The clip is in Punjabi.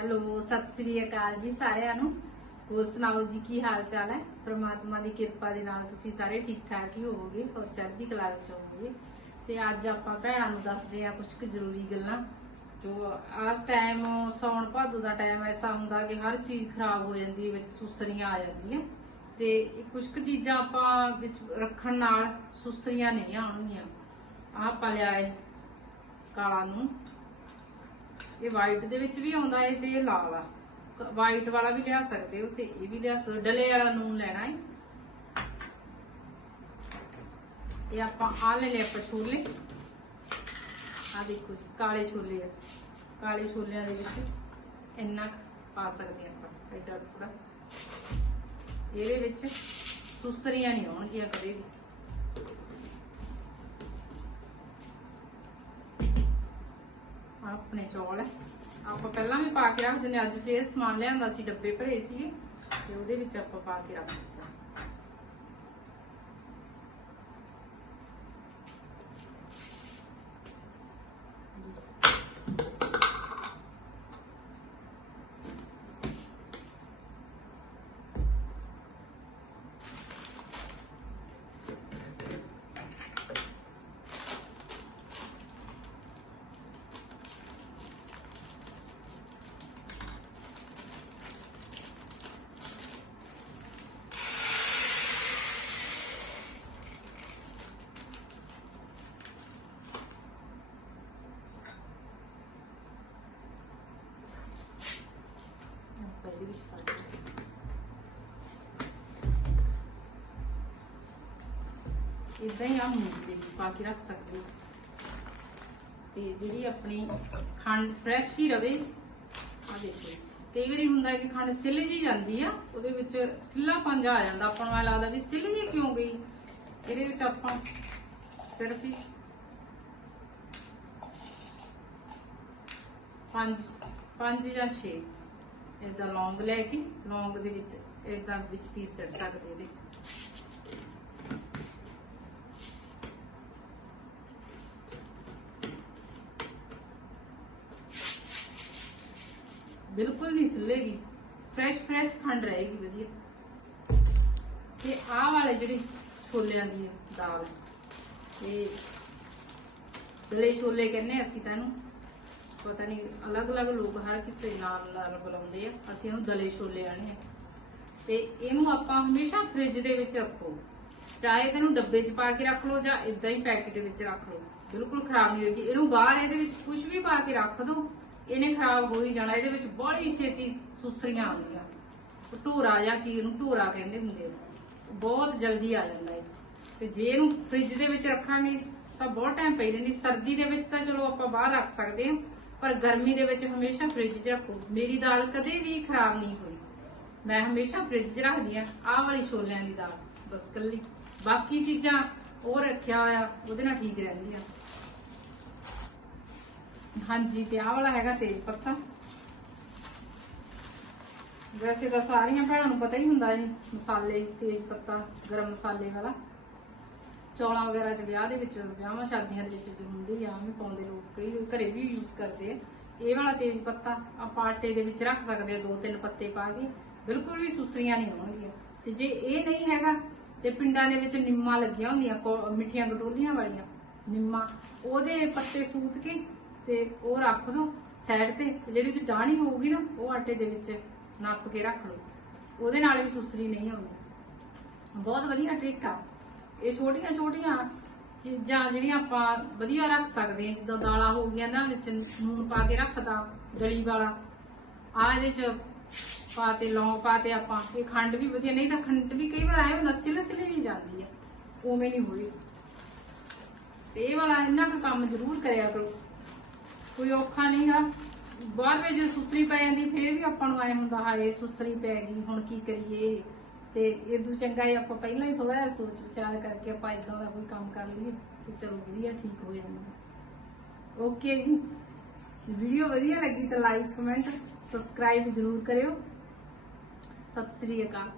ਹੈਲੋ, ਸਤਿ ਸ੍ਰੀ ਅਕਾਲ ਜੀ ਸਾਰਿਆਂ ਨੂੰ। ਹੋਰ ਸੁਣਾਓ ਜੀ, ਕੀ ਹਾਲ ਚਾਲ ਹੈ? ਪ੍ਰਮਾਤਮਾ ਦੀ ਕਿਰਪਾ ਦੇ ਨਾਲ ਤੁਸੀਂ ਸਾਰੇ ਠੀਕ ਠਾਕ ਹੀ ਹੋਵੋਗੇ ਔਰ ਚੜ੍ਹਦੀ ਕਲਾ ਵਿੱਚ ਹੋਵੋਗੇ। ਤੇ ਅੱਜ ਆਪਾਂ ਭੈਣਾਂ ਨੂੰ ਦੱਸਦੇ ਆ ਕੁਝ ਕੁ ਜ਼ਰੂਰੀ ਗੱਲਾਂ। ਜੋ ਆਸ ਟਾਈਮ ਸੌਣ ਭਾਦੋ ਦਾ ਟਾਈਮ ਐਸਾ ਹੁੰਦਾ ਕਿ ਹਰ ਚੀਜ਼ ਖਰਾਬ ਹੋ ਜਾਂਦੀ ਹੈ, ਵਿੱਚ ਸੁਸਰੀਆਂ ਆ ਜਾਂਦੀਆਂ। ਤੇ ਇਹ ਕੁਝ ਕੁ ਚੀਜ਼ਾਂ ਆਪਾਂ ਵਿੱਚ ਰੱਖਣ ਨਾਲ ਸੁਸਰੀਆਂ ਨਹੀਂ ਆਉਣਗੀਆਂ। ਆਹ ਆਪਾਂ ਲਿਆਏ ਕਾਲਾ ਨੂੰ। ਇਹ ਵਾਈਟ ਦੇ ਵਿੱਚ ਵੀ ਆਉਂਦਾ ਹੈ ਤੇ ਇਹ ਲਾਲ ਆ। ਵਾਈਟ ਵਾਲਾ ਵੀ ਲਿਆ ਸਕਦੇ ਹੋ ਤੇ ਇਹ ਵੀ ਲਿਆ ਸਕਦੇ ਡਲੇ ਵਾਲਾ ਨੂਨ ਲੈਣਾ ਹੈ ਇਹ ਆਪਾਂ ਆ ਲੈ ਲਿਆ ਆਪਾਂ ਛੋਲੇ। ਆ ਦੇਖੋ ਜੀ, ਕਾਲੇ ਛੋਲੇ ਆ। ਕਾਲੇ ਛੋਲਿਆਂ ਦੇ ਵਿੱਚ ਇੰਨਾ ਪਾ ਸਕਦੇ ਹਾਂ ਆਪਾਂ ਐਡਾ ਥੋੜਾ ਇਹਦੇ ਵਿੱਚ ਸੁਸਰੀਆਂ ਨਹੀਂ ਆਉਣਗੀਆਂ ਕਦੇ ਵੀ। ਆਪਣੇ ਚੌਲ ਆਪਾਂ ਪਹਿਲਾਂ ਵੀ ਪਾ ਕੇ ਰੱਖ ਦਿੰਦੇ ਹਾਂ। ਅੱਜ ਫੇਰ ਸਮਾਨ ਲਿਆਂਦਾ ਸੀ, ਡੱਬੇ ਭਰੇ ਸੀ ਤੇ ਉਹਦੇ ਵਿੱਚ ਆਪਾਂ ਪਾ ਕੇ ਰੱਖ ਦਿੱਤਾ ਹਾਂ। ਹੀ ਆ ਮੂੰਗੀ ਦੇ ਵਿੱਚ ਪਾ ਕੇ ਰੱਖ ਸਕਦੇ ਹੋ। ਤੇ ਜਿਹੜੀ ਆਪਣੀ ਖੰਡ ਫਰੈਸ਼ ਹੀ ਰਵੇ ਆ ਦੇਖੋ। ਕਈ ਵਾਰੀ ਹੁੰਦਾ ਕਿ ਖੰਡ ਸਿੱਲ ਜੀ ਜਾਂਦੀ ਆ, ਉਹਦੇ ਵਿੱਚ ਸਿੱਲਾ ਪੰਜਾ ਆ ਜਾਂਦਾ। ਆਪਾਂ ਨੂੰ ਐਂ ਲੱਗਦਾ ਵੀ ਸਿੱਲ ਜੀ ਕਿਉਂ ਗਈ? ਇਹਦੇ ਵਿੱਚ ਆਪਾਂ ਸਿਰਫ ਹੀ ਪੰਜ ਪੰਜ ਜਾਂ 6 ਇਦਾਂ ਲੌਂਗ ਲੈ ਕੇ, ਲੌਂਗ ਦੇ ਵਿੱਚ ਇਦਾਂ ਵਿੱਚ ਪੀਸ ਸੜ ਸਕਦੇ ਨੇ। ਬਿਲਕੁਲ ਨਹੀਂ ਸਿੱਲੇਗੀ। ਫਰੈਸ਼ ਫਰੈਸ਼ ਖੰਡ ਰਹੇਗੀ, ਵਧੀਆ। ਤੇ ਆਹ ਵਾਲੇ ਜਿਹੜੇ ਛੋਲਿਆਂ ਦੀ ਆ ਦਾਲ, ਇਹ ਦਲੇ ਛੋਲੇ ਕਹਿੰਦੇ ਅਸੀਂ ਤਾਂ ਇਹਨੂੰ। ਪਤਾ ਨਹੀਂ, ਅਲੱਗ-ਅਲੱਗ ਲੋਕ ਹਰ ਕਿਸੇ ਨਾਲ ਨਾਲ ਬੁਲਾਉਂਦੇ ਆ। ਅਸੀਂ ਇਹਨੂੰ ਦਲੇ ਛੋਲੇ ਆਣੇ ਆ। ਤੇ ਇਹਨੂੰ ਆਪਾਂ ਹਮੇਸ਼ਾ ਫ੍ਰਿਜ ਦੇ ਵਿੱਚ ਰੱਖੋ। ਚਾਹੇ ਤੈਨੂੰ ਡੱਬੇ 'ਚ ਪਾ ਕੇ ਰੱਖ ਲਓ ਜਾਂ ਇਦਾਂ ਹੀ ਪੈਕੇਟ ਵਿੱਚ ਰੱਖ ਲਓ। ਬਿਲਕੁਲ ਖਰਾਬ ਨਹੀਂ ਹੋਏਗੀ। ਇਹਨੂੰ ਬਾਹਰ ਇਹਦੇ ਵਿੱਚ ਕੁਝ ਵੀ ਪਾ ਕੇ ਰੱਖ ਦਿਓ ਇਹਨੇ ਖਰਾਬ ਹੋ ਹੀ ਜਾਣਾ, ਇਹਦੇ ਵਿੱਚ ਬੜੀ ਛੇਤੀ ਸੁਸਰੀਆਂ ਆਉਂਦੀਆਂ ਢੋਰਾ ਜਾਂ ਕੀ ਇਹਨੂੰ ਢੋਰਾ ਕਹਿੰਦੇ ਹੁੰਦੇ ਆ। ਬਹੁਤ ਜਲਦੀ ਆ ਜਾਂਦਾ ਹੈ ਤੇ ਜੇ ਇਹਨੂੰ ਫ੍ਰਿਜ ਦੇ ਵਿੱਚ ਰੱਖਾਂਗੇ, ਤਾਂ ਬਹੁਤ ਟਾਈਮ ਪਈ ਰਹਿੰਦੀ। ਸਰਦੀ ਦੇ ਵਿੱਚ ਤਾਂ ਚਲੋ ਆਪਾਂ ਬਾਹਰ ਰੱਖ ਸਕਦੇ ਹਾਂ, ਪਰ ਗਰਮੀ ਦੇ ਵਿੱਚ ਹਮੇਸ਼ਾ ਫ੍ਰਿਜ 'ਚ ਰੱਖੋ। ਮੇਰੀ ਦਾਲ ਕਦੇ ਵੀ ਖਰਾਬ ਨਹੀਂ ਹੋਈ। ਮੈਂ ਹਮੇਸ਼ਾ ਫ੍ਰਿਜ 'ਚ ਰੱਖਦੀ ਆ ਆਹ ਵਾਲੀ ਛੋਲਿਆਂ ਦੀ ਦਾਲ, ਬਸ ਕੱਲੀ ਬਾਕੀ ਚੀਜ਼ਾਂ ਉਹ ਰੱਖਿਆ ਹੋਇਆ, ਉਹਦੇ ਨਾਲ ਠੀਕ ਰਹਿੰਦੀ ਆ ਹਾਂਜੀ, ਤੇ ਆਹ ਵਾਲਾ ਹੈਗਾ ਤੇਜ ਪੱਤਾ। ਵੈਸੇ ਤਾਂ ਸਾਰੀਆਂ ਭੈਣਾਂ ਨੂੰ ਪਤਾ ਹੀ ਹੁੰਦਾ ਇਹ ਮਸਾਲੇ, ਤੇਜ ਪੱਤਾ, ਗਰਮ ਮਸਾਲੇ ਵਾਲਾ। ਚੌਲਾਂ ਵਗੈਰਾ ਚ ਵਿਆਹ ਦੇ ਵਿੱਚ, ਵਿਆਹਾਂ ਸ਼ਾਦੀਆਂ ਦੇ ਵਿੱਚ ਜੋ ਹੁੰਦੀ ਆ ਉਹਨੂੰ ਪਾਉਂਦੇ ਲੋਕ, ਕਈ ਘਰੇ ਵੀ ਯੂਜ਼ ਕਰਦੇ ਆ। ਇਹ ਵਾਲਾ ਤੇਜ ਪੱਤਾ ਆਪਾਂ ਆਟੇ ਦੇ ਵਿੱਚ ਰੱਖ ਸਕਦੇ ਆ, ਦੋ ਤਿੰਨ ਪੱਤੇ ਪਾ ਕੇ, ਬਿਲਕੁਲ ਵੀ ਸੁਸਰੀਆਂ ਨਹੀਂ ਹੋਣਗੀਆਂ ਤੇ ਜੇ ਇਹ ਨਹੀਂ ਹੈਗਾ, ਤੇ ਪਿੰਡਾਂ ਦੇ ਵਿੱਚ ਨਿੰਮਾ ਲੱਗੀਆਂ ਹੁੰਦੀਆਂ ਮਿੱਠੀਆਂ ਗਟੋਲੀਆਂ ਵਾਲੀਆਂ, ਨਿੰਮਾ, ਉਹਦੇ ਪੱਤੇ ਸੂਤ ਕੇ ਤੇ ਉਹ ਰੱਖ ਦੋ ਸਾਈਡ ਤੇ ਤੇ ਜਿਹੜੀ ਉਹਦੀ ਡਾਣੀ ਹੋਊਗੀ ਨਾ, ਉਹ ਆਟੇ ਦੇ ਵਿੱਚ ਨੱਪ ਕੇ ਰੱਖ ਲਓ। ਉਹਦੇ ਨਾਲ ਵੀ ਸੁਸਰੀ ਨਹੀਂ ਆਉਂਦੀ। ਬਹੁਤ ਵਧੀਆ ਟ੍ਰਿਕ ਆ। ਇਹ ਛੋਟੀਆਂ ਛੋਟੀਆਂ ਚੀਜ਼ਾਂ ਜਿਹੜੀਆਂ ਆਪਾਂ ਵਧੀਆ ਰੱਖ ਸਕਦੇ ਹਾਂ। ਜਿੱਦਾਂ ਦਾਲਾਂ ਹੋ ਗਈਆਂ ਨਾ, ਵਿੱਚ ਨੂਨ ਪਾ ਕੇ ਰੱਖਦਾ ਦਲੀ ਵਾਲਾ। ਆ ਇਹਦੇ ਚ ਪਾ ਤੇ ਲੌਂਗ ਪਾ ਤੇ ਆਪਾਂ। ਇਹ ਖੰਡ ਵੀ ਵਧੀਆ, ਨਹੀਂ ਤਾਂ ਖੰਡ ਵੀ ਕਈ ਵਾਰ ਆਏ ਹੁੰਦਾ ਸਿਲ ਸਿਲੇ ਹੀ ਜਾਂਦੀ ਆ। ਉਵੇਂ ਨਹੀਂ ਹੋਈ। ਤੇ ਇਹ ਵਾਲਾ ਇੰਨਾ ਕੁ ਕੰਮ ਜ਼ਰੂਰ ਕਰਿਆ ਕਰੋ। ਕੋਈ ਔਖਾ ਨਹੀਂ ਨਹੀਂਗਾ ਬਾਅਦ ਵਿੱਚ ਜੇ ਸੁਸਰੀ ਪੈ ਜਾਂਦੀ, ਫਿਰ ਵੀ ਆਪਾਂ ਨੂੰ ਆਏ ਹੁੰਦਾ, ਹਾਏ, ਸੁਸਰੀ ਪੈ ਗਈ, ਹੁਣ ਕੀ ਕਰੀਏ? ਤੇ ਇਦੋਂ ਚੰਗਾ ਹੈ ਆਪਾਂ ਪਹਿਲਾਂ ਹੀ ਥੋੜਾ ਜਿਹਾ ਸੋਚ ਵਿਚਾਰ ਕਰਕੇ ਆਪਾਂ ਇਦਾਂ ਦਾ ਕੋਈ ਕੰਮ ਕਰ ਲਈਏ ਤੇ ਚਲੋ ਵਧੀਆ, ਠੀਕ ਹੋ ਜਾਂਦਾ। ਓਕੇ ਜੀ। ਵੀਡੀਓ ਵਧੀਆ ਲੱਗੀ ਤਾਂ ਲਾਈਕ ਕਮੈਂਟ ਸਬਸਕ੍ਰਾਈਬ ਜ਼ਰੂਰ ਕਰਿਓ। ਸਤਿ ਸ੍ਰੀ ਅਕਾਲ।